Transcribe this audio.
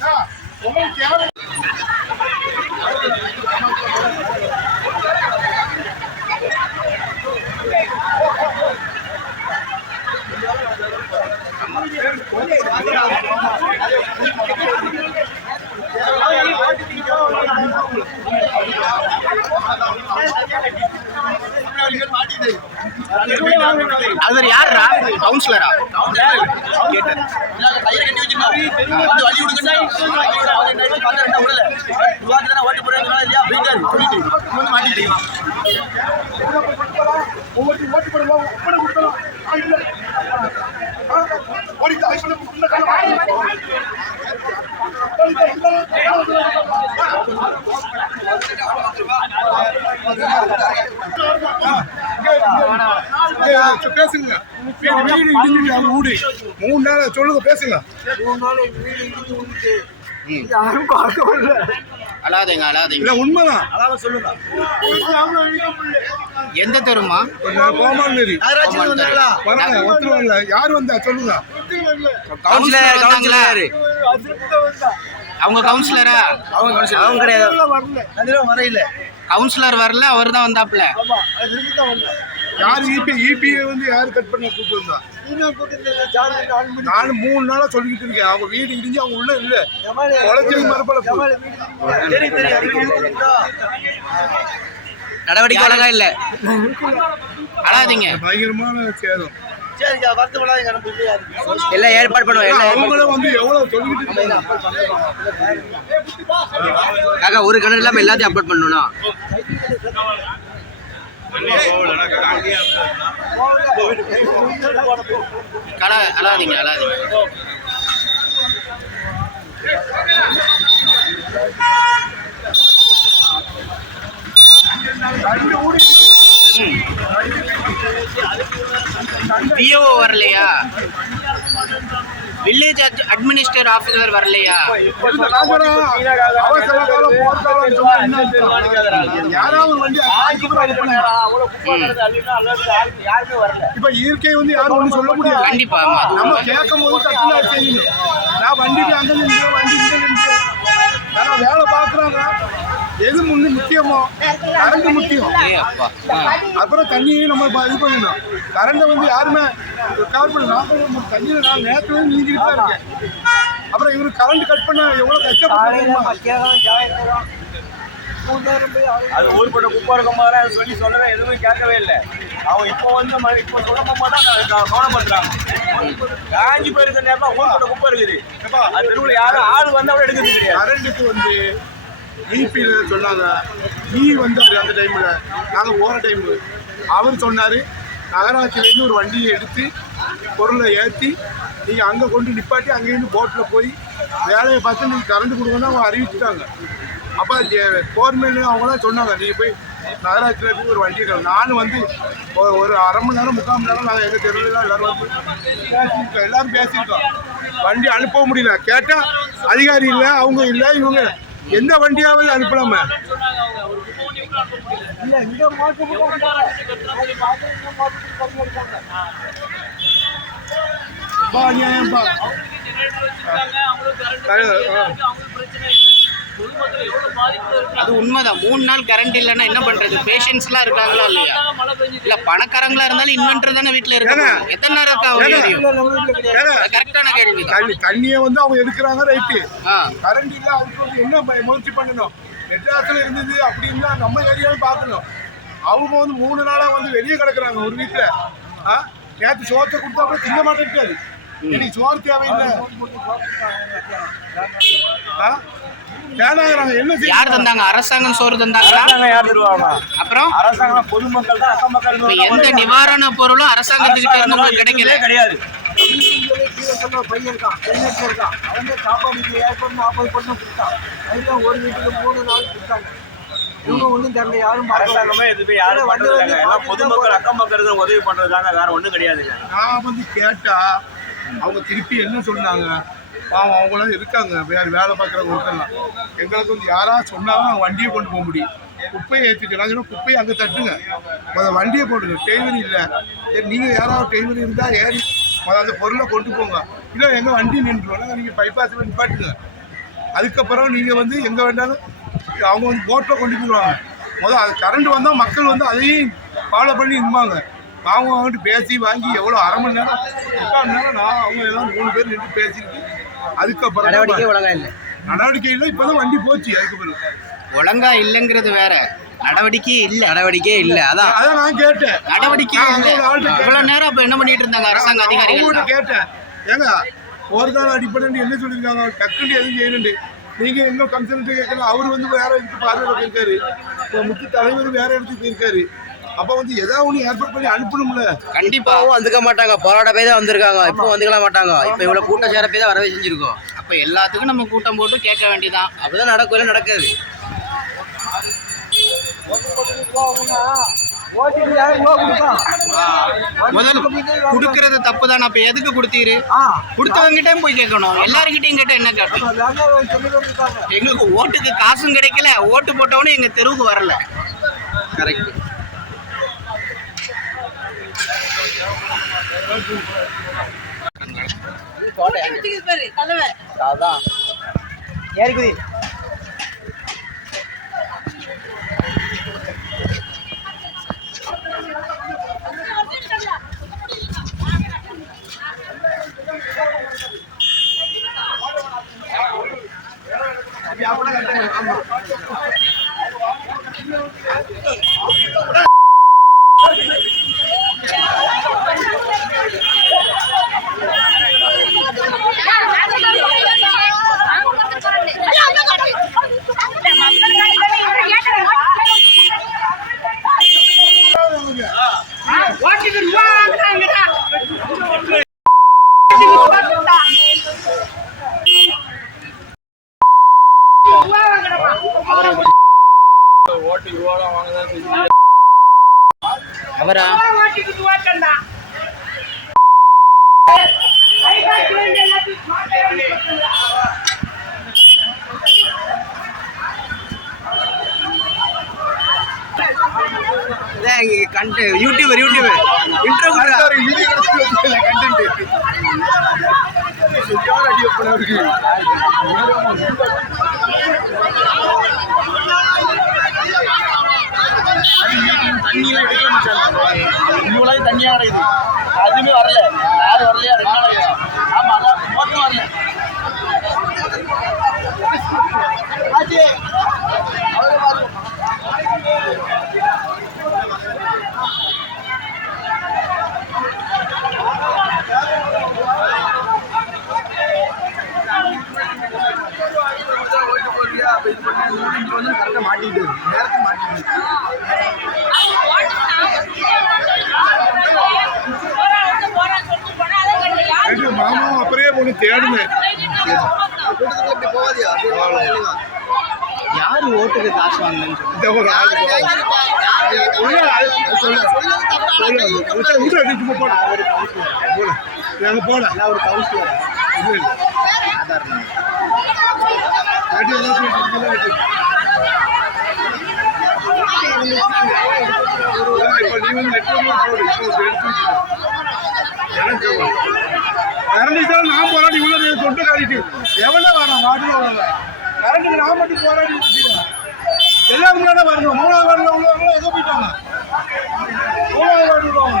啊，我们讲。அது யாரா கவுன்சிலரா கேட்டேன் ஓட்டு போடுவோம் ஒப்பனை கொடுத்தலாம் ஆ, இல்ல. ஆ, ஓடி தாய் சொல்லி இந்த பேசுங்க. வீடு இடிஞ்சிட்டு அவங்க வீடு மூணு நாள் சொல்லுங்க பேசுங்க. அழாதீங்க அழாதீங்க. இல்ல உண்மைதான். எந்த தெருமா கோமாரி வரல ஒருத்தர் வரல. யார் வந்தா? சொல்லுங்க. கவுன்சிலர் கவுன்சிலர் அவங்க கவுன்சிலரா அவங்க கிடையாது. கவுன்சிலர் வரல. அவர் தான் வந்தாப்ல யார் இபி இபி வந்து யார் கட் பண்ண கூப்பிட்டு வந்தா நான் மூணு நாளா சொல்லிக்கிட்டு இருக்கேன். அவங்க வீடு இடிஞ்சு அவங்க உள்ள இல்ல. குளச்சல் மரப்பல நடவடிக்கை ஒழுங்கா இல்ல. அழாதீங்க. பயங்கரமான சேதம். எல்லாம் ஏற்பாடு பண்ணுவோம். வந்து எவ்வளவு காக்கா ஒரு கணக்கு இல்லாம எல்லாத்தையும் அப்லோட் பண்ணணும்னா? கலா அழாதீங்க அழாதீங்க பிஓ வரலையா வில்லேஜ் அட்மினிஸ்ட்ரேட்டர் ஆஃபீஸர் வரலையா? வண்டி. இப்ப இயற்கை வந்து யாரும் ஒண்ணும் சொல்ல முடியாது. கண்டிப்பா. நம்ம கேட்கும் போது செய்யணும் நான் வண்டிக்கு அங்க வண்டி இங்க நின்று நான் வேலை பார்க்குறாங்க எது முன்னு முக்கியமோ? கரண்ட் முக்கியம். அப்புறம் தண்ணியையும் நம்ம இது பண்ணணும் கரண்ட்டை வந்து யாருமே கவர் பண்ண நான் தண்ணியில் நான் நேரத்துல நீங்கிட்டு தான் இருக்கேன். அப்புறம் இவரு கரண்ட் கட் பண்ண எவ்வளோ கஷ்டப்பட்டு அது ஊர்பட்ட குப்பை இருக்கும் போது அதை சொல்லி சொல்றேன் எதுவுமே கேட்கவே இல்லை. அவங்க இப்போ வந்து இப்போ சொல்லும் போது தான் கவனம் பண்றாங்க காஞ்சி போயிருக்க நேரத்தில் ஊர்பட்ட குப்பை இருக்குது. அது தெருவில் யாரும் ஆள் வந்து கூட எடுக்கிறது கிடையாது கரண்ட்டுக்கு வந்து ஈபியில் சொன்னாங்க நீ வந்தார் அந்த டைமில் நாங்கள் போகிற டைமு அவர் சொன்னார் நகராட்சியிலேருந்து ஒரு வண்டியை எடுத்து பொருளை ஏற்றி நீங்கள் அங்கே கொண்டு நிப்பாட்டி அங்கேருந்து போட்டில் போய் வேலையை பார்த்து நீங்கள் கரண்ட் கொடுக்கணும் அவங்க அறிவிச்சுட்டாங்க. அப்போ கவர்மெண்ட் அவங்களாம் சொன்னாங்க நீங்கள் போய் நகராட்சியில் போய் ஒரு வண்டி எடுக்கணும் நானும் வந்து ஒரு- ஒரு அரை மணி நேரம் முக்கால் மணி நேரம் நாங்கள் எங்கள் தெருவில் எல்லோரும் வந்து பேசியிருக்கோம் எல்லோரும் பேசியிருக்கோம் வண்டி அனுப்ப முடியல. கேட்டால் அதிகாரி இல்லை அவங்க இல்லை இவங்க. எந்த வண்டியாவது அனுப்பலாமே பா, அநியாயம்பா. அது உண்மைதான். மூணு நாள் கரண்ட் இல்லைன்னா என்ன பண்றது? பேஷண்ட்ஸ்லாம் இருக்காங்களா இல்லையா? இல்ல பணக்காரங்களா இருந்தாலும் இன்வென்டர் தானே வீட்டுல இருக்காங்க எத்தனை நேரம் இருக்கா கரெக்டான கேள்வி தண்ணி தண்ணியை வந்து அவங்க எடுக்கிறாங்க ரைட்டு கரண்ட் இல்லை அதுக்கு என்ன முயற்சி பண்ணணும்? மெட்ராஸில் இருந்தது அப்படின்னா நம்ம ஏரியாவும் பார்க்கணும். அவங்க வந்து மூணு நாளாக வந்து வெளியே கிடக்குறாங்க ஒரு வீட்டில் நேற்று சோத்தை கொடுத்தா கூட திங்க மாட்டேங்கிறாரு எனக்கு சோறு தேவையில்லை. யார் செய்ய தந்தாங்க? அரசாங்கம் சோறு தந்தாங்களா? அரசாங்கம் யார் தருவாங்க? அப்புறம்? அரசாங்கம் பொதுமக்கள் தான் அக்கம் இப்ப எந்த நிவாரண பொருளும் அரசாங்கத்துக்கிட்ட இருந்து உங்களுக்கு கிடைக்கல. கிடையாது. பையன் இருக்கான் இருக்கான் சாப்பாடு ஏற்பாடு நாற்பது கொடுத்தான் அதுதான் ஒரு வீட்டுக்கு மூணு நாள் கொடுத்தாங்க இவங்க ஒன்றும் தரல யாரும் அரசாங்கமே எதுவுமே யாரும் பண்றது இல்லைங்க எல்லாம் பொதுமக்கள் அக்கம் பக்கம் உதவி பண்றதுதாங்க வேற ஒண்ணும் கிடையாதுங்க நான் வந்து கேட்டா அவங்க திருப்பி என்ன சொன்னாங்க? பாவம் அவங்களாம் இருக்காங்க. வேற வேலை பார்க்குறவங்க இருக்கலாம் எங்களுக்கு வந்து யாராவது சொன்னாலும் அவங்க வண்டியை கொண்டு போக முடியும். குப்பையை ஏற்றிட்டு நான் சொன்னேன், குப்பையை அங்கே தட்டுங்க. முதல்ல வண்டியை போடுங்க டெய்லரி இல்லை. சரி நீங்கள் யாராவது டெய்லரி இருந்தால் ஏறி முதல்ல அந்த பொருளை கொண்டு போங்க. இல்லை எங்கள் வண்டி நின்றுவோம் நீங்கள் பைபாஸில் நிப்பாட்டுங்க. அதுக்கப்புறம் நீங்கள் வந்து எங்கே வேண்டாலும் அவங்க வந்து போட்டில் கொண்டு போயிடுவாங்க. முதல்ல அது கரண்ட் வந்தால் மக்கள் வந்து அதையும் ஃபாலோ பண்ணி இருப்பாங்க அவங்க அவங்ககிட்ட பேசி வாங்கி எவ்வளோ அரை மணி நேரம் முக்கால் நேரம் நான் அவங்க எல்லாம் மூணு பேர் நின்று பேசிட்டு அதுக்கப்புறம் நடவடிக்கை ஒழுங்கா இல்லை. நடவடிக்கை இல்லை இப்போ தான் வண்டி போச்சு அதுக்கு பிறகு. ஒழுங்கா இல்லைங்கிறது வேற. நடவடிக்கையே இல்ல. நடவடிக்கையே இல்லை. அதான். அதான் நான் கேட்டேன். நடவடிக்கையே இல்ல. இவ்வளவு நேரம் அப்ப என்ன பண்ணிட்டு இருந்தாங்க அரசாங்க அதிகாரிகள் கேட்டேன். ஏங்க ஒரு நாள் அடிப்படைன்னு என்ன சொல்லியிருக்காங்க? டக்குன்னு எதுவும் செய்யணுண்டு நீங்க எங்க கன்சல்ட்டு கேட்கலாம் அவர் வந்து வேற இடத்துக்கு பார்வையிட போயிருக்காரு. இப்போ முக்கிய தலைவர் வேற இடத்துக்கு போயிருக்காரு. அப்போ வந்து ஏதாவது ஒன்று ஏற்பாடு பண்ணி அனுப்பணும்ல? கண்டிப்பா. இப்பவும் வந்துக்க மாட்டாங்க. போராட போய் தான் வந்திருக்காங்க இப்போ வந்துக்கலாம் மாட்டாங்க. இப்போ இவ்வளோ கூட்டம் சேர போய் தான் வரவே செஞ்சிருக்கோம். அப்ப எல்லாத்துக்கும் நம்ம கூட்டம் போட்டு கேட்க வேண்டியதான் அப்பதான் நடக்கும் இல்லை நடக்காது முதல்ல குடுக்கறது தப்பு தான் அப்ப எதுக்கு கொடுத்தீரு? ஆ. கொடுத்தவங்கிட்டயும் போய் கேட்கணும். எல்லாருக்கிட்டையும் கேட்டா என்ன கேட்கணும் எங்களுக்கு ஓட்டுக்கு காசும் கிடைக்கல. ஓட்டு போட்டவனும் எங்க தெருவுக்கு வரல. கரெக்ட் அதான் ஏறி குதி அவரா கண்டு யூடியூபர் யூடியூபர் இன்ட்ரோ கொடுறா. இவ்வளவு தண்ணியா கிடக்குது. அதுவுமே வரல. யாரும் வரலையா? ரெண்டு நாள் ஆகுது. ஆமா அதான் மொத்தம் வரல. எனக்கு மாமாவும் அப்புறையே பொண்ணு தேடுனேன் யாரு ஓட்டுக்கு காசு இந்த ஒரு ஆள். சொல்ல சொல்ல போட நாங்கள் போட ஒரு கவுன்சிலர் ஆதார் கரண்டிச்சால் நான் போராடி உள்ள என் காட்டிட்டு. எவ்வளோ வரணும் வாட்டில் வேணாம் கரண்ட்டுக்கு நான் மட்டும் போராடி வச்சுக்கோங்க எல்லாரும் முன்னாடி வரணும். மூணாவது வார்டில் உள்ளவங்க எங்கே போயிட்டாங்க? மூணாவது வார்டு உள்ளவங்க.